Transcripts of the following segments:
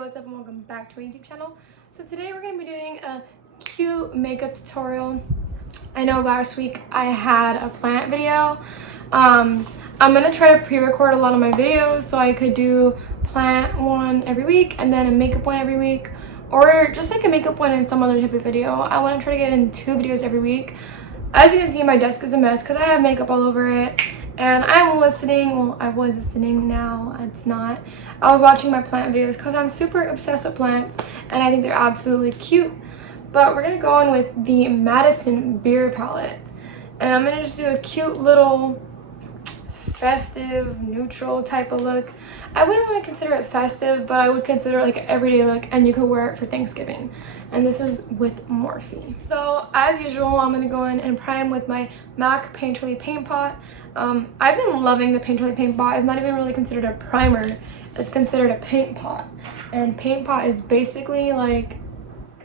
what's up and welcome back to my YouTube channel. So today we're going to be doing a cute makeup tutorial. I know last week I had a plant video. I'm going to try to pre-record a lot of my videos so I could do plant one every week and then a makeup one every week, or just like a makeup one and some other type of video. I want to try to get in 2 videos every week. As you can see, my desk is a mess because I have makeup all over it. And I'm listening, well, I was listening, now it's not. I was watching my plant videos because I'm super obsessed with plants and I think they're absolutely cute. But we're going to go on with the Madison Beer Palette. And I'm going to just do a cute little festive, neutral type of look. I wouldn't really consider it festive, but I would consider it like an everyday look, and you could wear it for Thanksgiving. And this is with Morphe. So as usual, I'm going to go in and prime with my MAC Painterly Paint Pot. I've been loving the Painterly Paint Pot. It's not even really considered a primer. It's considered a paint pot. And paint pot is basically like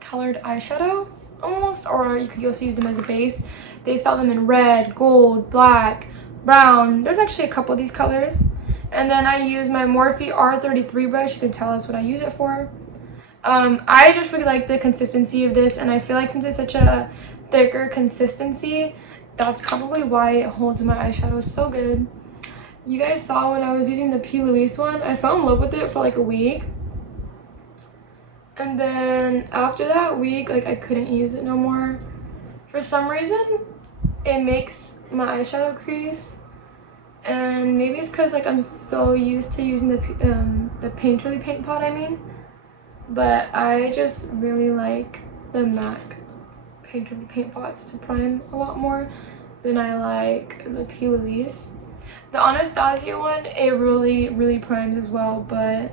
colored eyeshadow almost, or you could also use them as a base. They sell them in red, gold, black, brown. There's actually a couple of these colors. And then I use my Morphe R33 brush. You can tell us what I use it for. I just really like the consistency of this, and I feel like since it's such a thicker consistency, that's probably why it holds my eyeshadow so good. You guys saw when I was using the P. Louise one, I fell in love with it for like a week. And then after that week, like I couldn't use it no more. For some reason, it makes my eyeshadow crease. And maybe it's because like I'm so used to using the Painterly Paint Pot, but I just really like the MAC Painterly Paint Pots to prime a lot more than I like the P. Louise. The Anastasia one, it really primes as well, but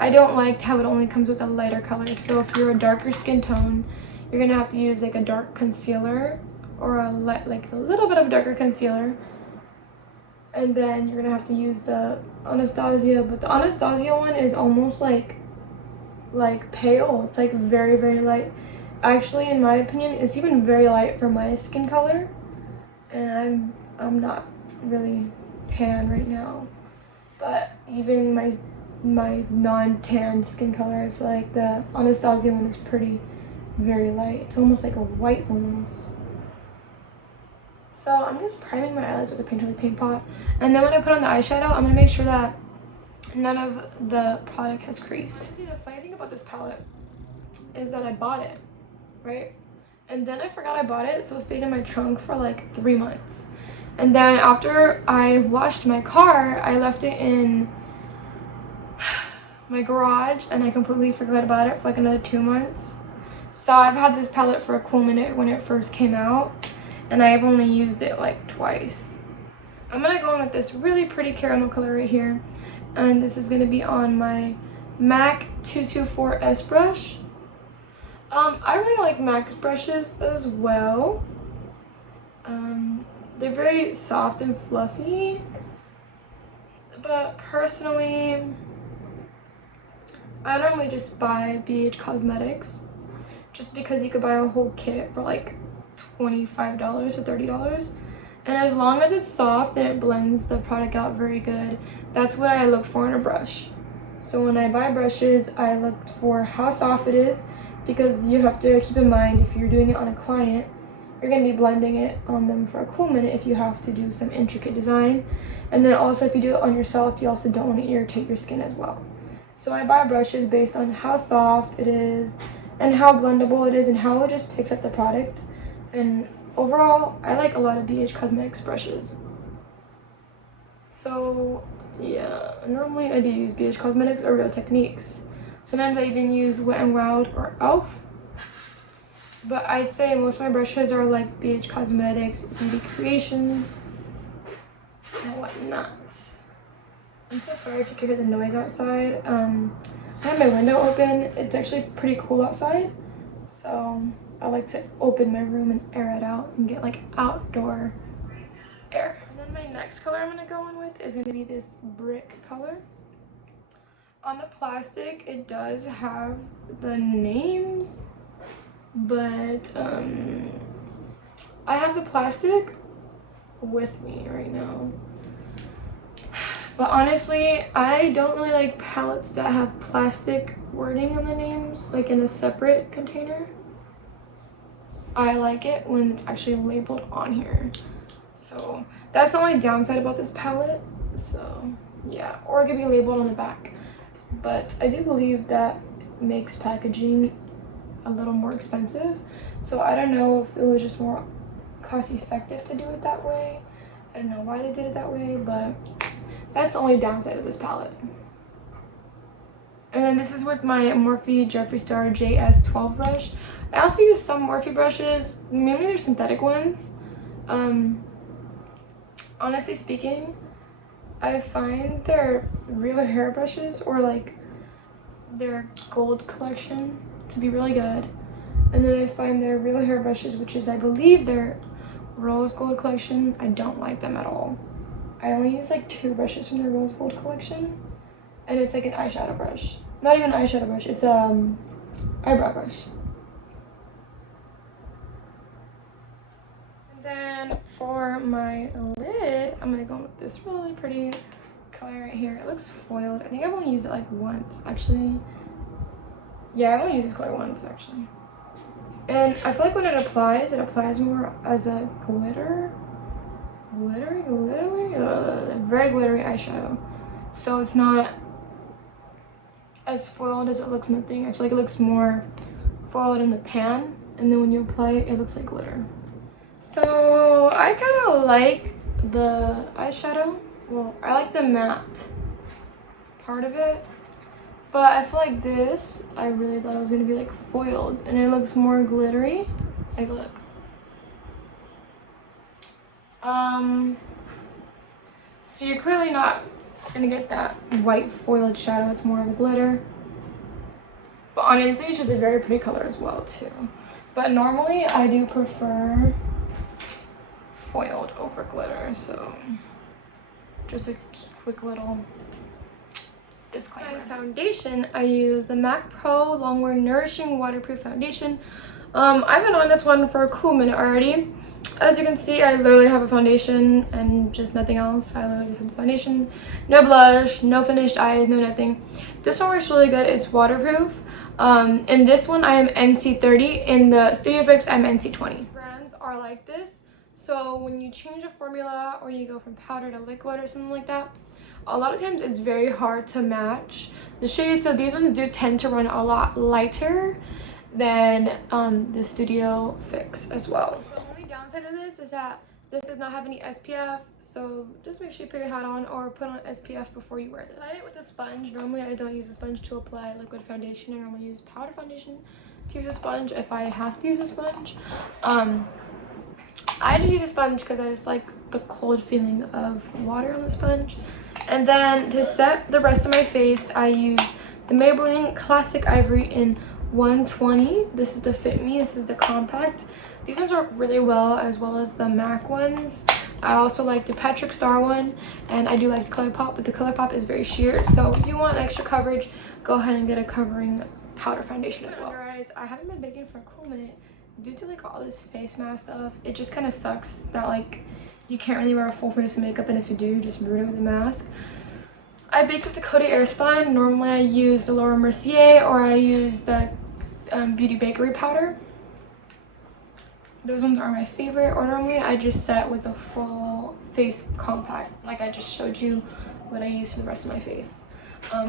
I don't like how it only comes with a lighter color. So if you're a darker skin tone, you're gonna have to use like a dark concealer or a little bit of a darker concealer. And then you're gonna have to use the Anastasia, but the Anastasia one is almost like pale. It's like very light. Actually, in my opinion, it's even very light for my skin color, and I'm not really tan right now. But even my non-tan skin color, I feel like the Anastasia one is very light. It's almost like a white almost. So I'm just priming my eyelids with a Painterly Paint Pot. And then when I put on the eyeshadow, I'm going to make sure that none of the product has creased. See, the funny thing about this palette is that I bought it, right? And then I forgot I bought it, so it stayed in my trunk for like 3 months. And then after I washed my car, I left it in my garage and I completely forgot about it for like another 2 months. So I've had this palette for a cool minute when it first came out, and I've only used it like twice. I'm gonna go in with this really pretty caramel color right here, and this is gonna be on my MAC 224S brush. I really like MAC brushes as well. They're very soft and fluffy, but personally, I normally just buy BH Cosmetics just because you could buy a whole kit for like $25 or $30, and as long as it's soft and it blends the product out very good, that's what I look for in a brush. So when I buy brushes, I look for how soft it is, because you have to keep in mind if you're doing it on a client, you're going to be blending it on them for a cool minute if you have to do some intricate design. And then also if you do it on yourself, you also don't want to irritate your skin as well. So I buy brushes based on how soft it is and how blendable it is and how it just picks up the product. And overall, I like a lot of BH Cosmetics brushes. So yeah, normally I do use BH Cosmetics or Real Techniques. Sometimes I even use Wet n Wild or e.l.f. But I'd say most of my brushes are like BH Cosmetics, Beauty Creations, and whatnot. I'm so sorry if you can hear the noise outside. I have my window open. It's actually pretty cool outside, so I like to open my room and air it out and get like outdoor air. And then my next color I'm gonna go in with is gonna be this brick color. On the plastic, it does have the names, but I have the plastic with me right now. But honestly, I don't really like palettes that have plastic wording on the names, like in a separate container. I like it when it's actually labeled on here. So that's the only downside about this palette. So yeah, or it could be labeled on the back. But I do believe that makes packaging a little more expensive. So I don't know if it was just more cost effective to do it that way. I don't know why they did it that way, but that's the only downside of this palette. And then this is with my Morphe Jeffree Star JS12 brush. I also use some Morphe brushes, mainly they're synthetic ones. Honestly speaking, I find their real hair brushes or like their gold collection to be really good. And then I find their real hair brushes, which is I believe their rose gold collection, I don't like them at all. I only use like 2 brushes from their rose gold collection, and it's like an eyeshadow brush. Not even an eyeshadow brush, it's eyebrow brush. And then for my lid, I'm gonna go with this really pretty color right here. It looks foiled. I think I've only used it like once actually. Yeah, I've only used this color once actually. And I feel like when it applies more as a very glittery eyeshadow. So it's not as foiled as it looks in the thing. I feel like it looks more foiled in the pan, and then when you apply it, it looks like glitter. So I kind of like the eyeshadow. Well, I like the matte part of it. But I feel like this, I really thought it was going to be like foiled, and it looks more glittery. Like, look. So you're clearly not going to get that white foiled shadow. It's more of a glitter. But honestly, it's just a very pretty color as well, too. But normally, I do prefer foiled over glitter, so just a quick little disclaimer. My foundation, I use the MAC Pro Longwear Nourishing Waterproof Foundation. I've been on this one for a cool minute already. As you can see, I literally have a foundation and just nothing else. I literally just have the foundation, no blush, no finished eyes, no nothing. This one works really good. It's waterproof. In this one, I am NC30. In the Studio Fix, I'm NC20. Brands are like this. So when you change a formula or you go from powder to liquid or something like that, a lot of times it's very hard to match the shades. So these ones do tend to run a lot lighter than the Studio Fix as well. The only downside of this is that this does not have any SPF, so just make sure you put your hat on or put on SPF before you wear this. Apply it with a sponge. Normally I don't use a sponge to apply liquid foundation. I normally use powder foundation to use a sponge if I have to use a sponge. I just use a sponge because I just like the cold feeling of water on the sponge. And then to set the rest of my face, I use the Maybelline Classic Ivory in 120. This is the Fit Me. This is the compact. These ones work really well, as well as the MAC ones. I also like the Patrick Star one, and I do like the ColourPop, but the ColourPop is very sheer. So if you want extra coverage, go ahead and get a covering powder foundation as well. Under eyes, I haven't been baking for a cool minute. Due to like all this face mask stuff, it just kind of sucks that like you can't really wear a full face of makeup, and if you do, just ruin it with a mask. I bake with the Coty Airspun. Normally I use the Laura Mercier, or I use the Beauty Bakery powder. Those ones are my favorite. Or normally I just set with a full face compact, like I just showed you what I use for the rest of my face.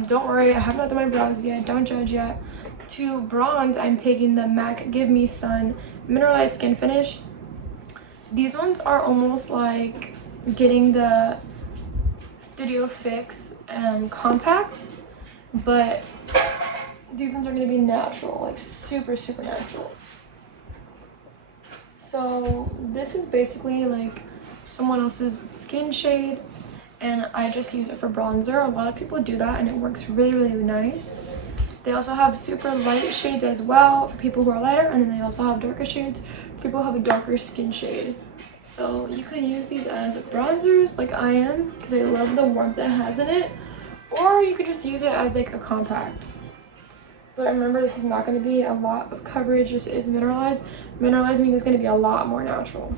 Don't worry, I have not done my brows yet. Don't judge yet. To bronze, I'm taking the MAC Give Me Sun Mineralized Skin Finish. These ones are almost like getting the Studio Fix compact, but these ones are going to be natural, like super natural. So this is basically like someone else's skin shade, and I just use it for bronzer. A lot of people do that and it works really nice. They also have super light shades as well for people who are lighter, and then they also have darker shades for people who have a darker skin shade. So you can use these as bronzers like I am, because I love the warmth it has in it, or you could just use it as like a compact. But remember, this is not going to be a lot of coverage. This is mineralized. Mineralized means it's going to be a lot more natural.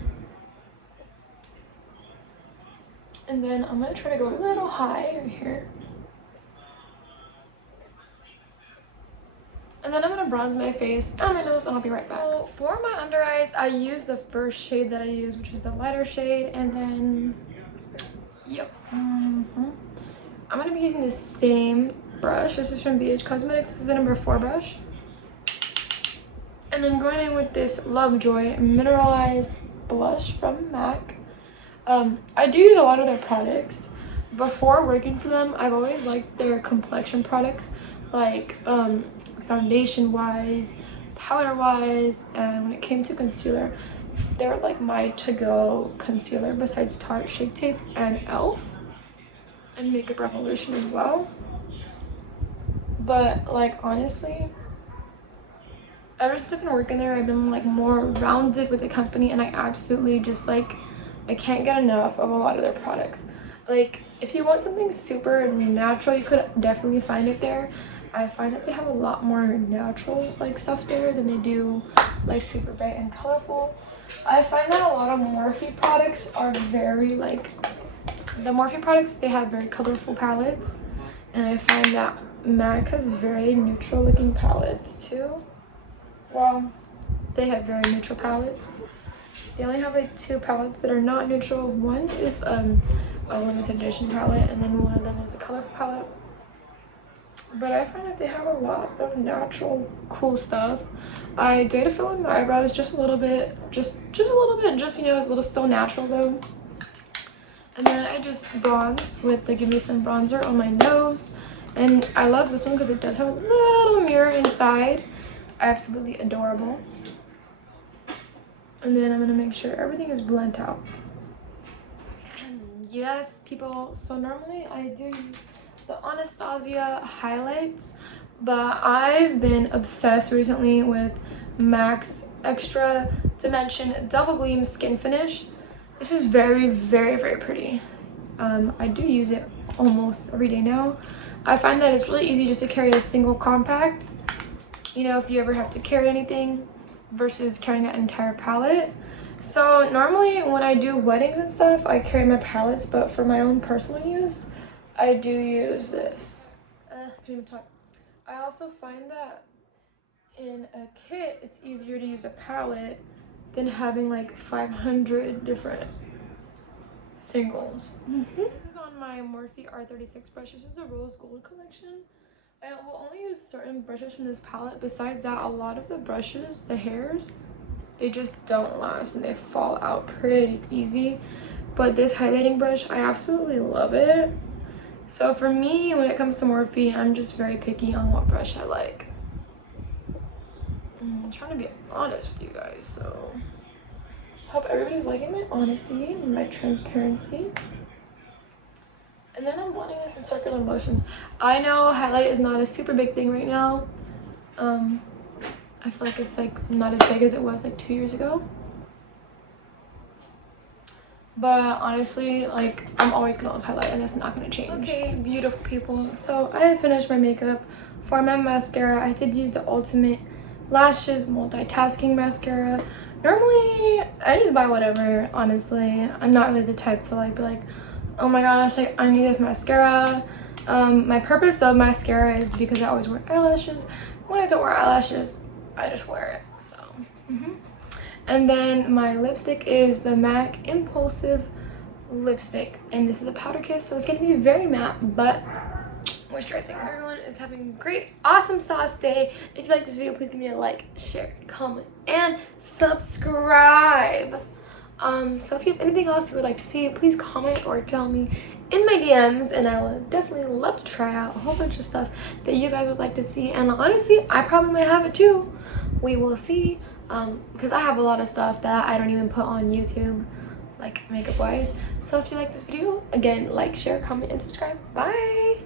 And then I'm gonna try to go a little high right here. And then I'm gonna bronze my face and my nose, and I'll be right back. So for my under eyes, I use the first shade that I use, which is the lighter shade, and then, yep. I'm gonna be using the same brush. This is from BH Cosmetics. This is the number 4 brush. And I'm going in with this Lovejoy mineralized blush from MAC. I do use a lot of their products. Before working for them, I've always liked their complexion products, like foundation wise, powder wise, and when it came to concealer, they were like my to-go concealer besides Tarte, Shape Tape, and ELF, and Makeup Revolution as well. But like honestly, ever since I've been working there, I've been like more rounded with the company, and I absolutely just like, I can't get enough of a lot of their products. Like if you want something super natural, you could definitely find it there. I find that they have a lot more natural like stuff there than they do like super bright and colorful. I find that a lot of Morphe products are very like, the Morphe products, they have very colorful palettes, and I find that MAC has very neutral looking palettes too. Well, they have very neutral palettes. They only have like 2 palettes that are not neutral. One is a limited edition palette, and then one of them is a colorful palette. But I find that they have a lot of natural cool stuff. I did fill in my eyebrows just a little bit, just a little bit, just, you know, a little still natural though. And then I just bronze with the Give Me Some bronzer on my nose. And I love this one because it does have a little mirror inside. It's absolutely adorable. And then I'm gonna make sure everything is blent out. And yes, people, so normally I do use the Anastasia highlights, but I've been obsessed recently with MAC's Extra Dimension Double Gleam Skin Finish. This is very, very, very pretty. I do use it almost every day now. I find that it's really easy just to carry a single compact, you know, if you ever have to carry anything, versus carrying an entire palette. So normally when I do weddings and stuff, I carry my palettes, but for my own personal use, I do use this. I also find that in a kit, it's easier to use a palette than having like 500 different singles. This is on my Morphe R36 brush. This is the Rose Gold collection. I will only use certain brushes from this palette. Besides that, a lot of the brushes, the hairs, they just don't last and they fall out pretty easy. But this highlighting brush, I absolutely love it. So for me, when it comes to Morphe, I'm just very picky on what brush I like. I'm trying to be honest with you guys, so hope everybody's liking my honesty and my transparency. And then I'm blending this in circular motions. I know highlight is not a super big thing right now. I feel like it's like not as big as it was like 2 years ago. But honestly, like, I'm always gonna love highlight and it's not gonna change. Okay, beautiful people. So I have finished my makeup. For my mascara, I did use the Ultimate Lashes Multitasking Mascara. Normally, I just buy whatever, honestly. I'm not really the type to like be like, oh my gosh, like, I need this mascara. My purpose of mascara is because I always wear eyelashes. When I don't wear eyelashes, I just wear it, so. And then my lipstick is the MAC Impulsive lipstick, and this is a powder kiss, so it's gonna be very matte but moisturizing. Everyone is having a great, awesome sauce day. If you like this video, please give me a like, share, comment, and subscribe. So if you have anything else you would like to see, please comment or tell me in my DMs, and I would definitely love to try out a whole bunch of stuff that you guys would like to see. And honestly, I probably might have it too. We will see, because I have a lot of stuff that I don't even put on YouTube, like makeup wise. So if you like this video, again, like, share, comment, and subscribe. Bye.